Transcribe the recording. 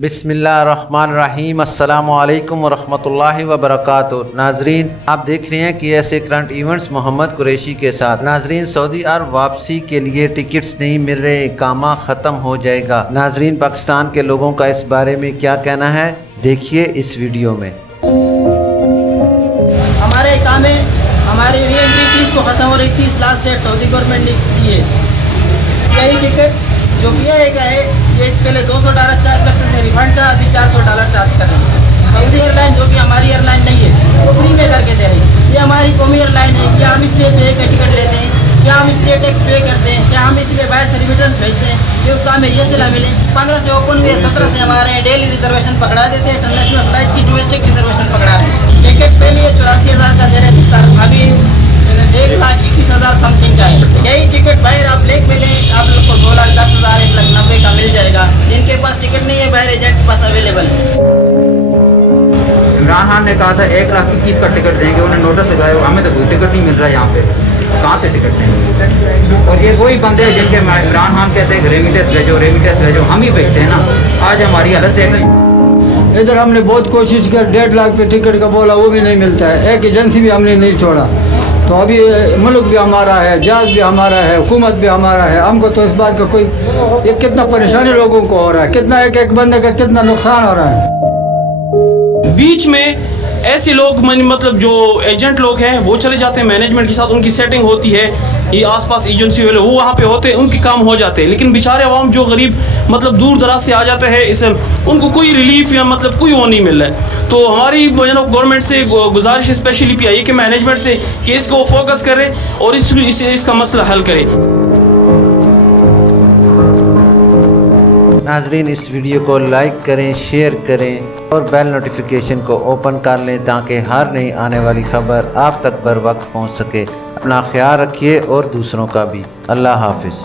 बिस्मिल्लाहिर्रहमानिर्रहीम अस्सलामुअलैकुम वरहमतुल्लाहि वबरकातुहू। नाजरीन, आप देख रहे हैं कि ऐसे करंट इवेंट्स मोहम्मद कुरैशी के साथ। नाजरीन, सऊदी अरब वापसी के लिए टिकट्स नहीं मिल रहे, इकामा ख़त्म हो जाएगा। नाजरीन, पाकिस्तान के लोगों का इस बारे में क्या कहना है, देखिए इस वीडियो में। हमारे इकामे हमारी री एंट्री 30 को ख़त्म हो रही, 30 लास्ट डेट सऊदी गवर्नमेंट ने दी है। यही टिकट जो PIA का है, ये पहले $200 चार्ज करते थे रिफंड का, अभी $400 चार्ज कर रहे हैं। सऊदी एयरलाइन जो कि हमारी एयरलाइन नहीं है, वो फ्री में करके दे रही है। ये हमारी कौमी एयरलाइन है। क्या हम इसलिए PIA का टिकट लेते हैं? क्या हम इसलिए टैक्स पे करते हैं? क्या हम इसलिए बाहर से रिमिटेंस भेजते हैं कि उसका हमें ये सिला मिले? 15 से ओपन हुए, 17 से हमारे डेली रिजर्वेशन पकड़ा देते हैं, इंटरनेशनल फ्लाइट की डोमेस्टिक रिजर्वेशन पकड़ा रहे हैं। टिकट पहले 84,000 का दे रहे थे सर, अभी 1,21,000 समथिंग का है। यही टिकट बाहर आप ब्लैक में लें, आप लोग को 2,10,000 1,90,000 का मिल जाएगा। जिनके पास टिकट नहीं है, बाहर एजेंट के पास अवेलेबल है। इमरान खान ने कहा था 1,21,000 का टिकट देंगे, उन्हें नोटिस लगाया, हमें तो कोई टिकट नहीं मिल रहा है यहाँ पे, कहाँ से टिकट देंगे? और ये वही बंदे हैं जिनके इमरान खान कहते हैं कि रेमिटेंस भेजो, हम ही भेजते हैं ना। आज हमारी हालत देख लें। इधर हमने बहुत कोशिश की, 1.5 लाख पे टिकट का बोला, वो भी नहीं मिलता है। एक एजेंसी भी हमने नहीं छोड़ा। तो अभी मुल्क भी हमारा है, जहाज भी हमारा है, हुकूमत भी हमारा है। हमको तो इस बात का कोई, ये कितना परेशानी लोगों को हो रहा है, कितना एक बंदे का कितना नुकसान हो रहा है। बीच में ऐसे लोग मतलब जो एजेंट लोग हैं वो चले जाते हैं, मैनेजमेंट के साथ उनकी सेटिंग होती है, ये आसपास एजेंसी वाले वो वहाँ पे होते हैं, उनके काम हो जाते हैं। लेकिन बेचारे अवाम जो गरीब दूर दराज से आ जाते हैं, इससे उनको कोई रिलीफ या कोई वो नहीं मिल रहा है। तो हमारी गवर्नमेंट से गुजारिश स्पेशली PIA के मैनेजमेंट से कि इसको फोकस करें और इसका मसला हल करें। नाजरीन, इस वीडियो को लाइक करें, शेयर करें और बेल नोटिफिकेशन को ओपन कर लें ताकि हर नई आने वाली खबर आप तक बर वक्त पहुँच सके। अपना ख्याल रखिए और दूसरों का भी। अल्लाह हाफिज़।